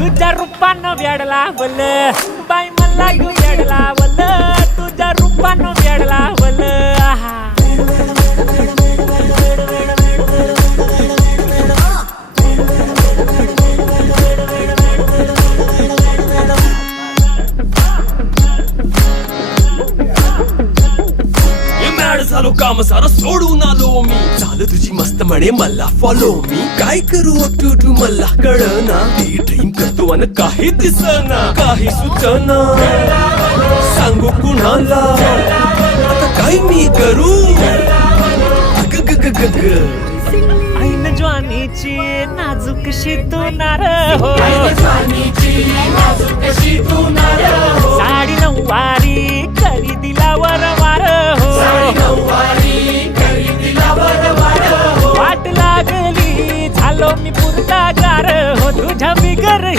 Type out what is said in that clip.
तुझ्या रूपानं वेड लावल बाई मला ग वेड लावल तुझ्या रूपानं वेड लावल आहा झालो काम सारा सोडून आलो मी झालं तुझी मस्त म्हणे मला फॉलो मी काय करू टू मला कळना ती ड्रीम करतो आणि काही दिसना काही सुचना सांगू कुणाला आता काय मी करू ऐन ज्वानीची नाजूकशी तू नार हो साडी नऊवारी करी दिला वरवार हो वाट लागली झालो मी पुरता गार हो तुझ्या बिगर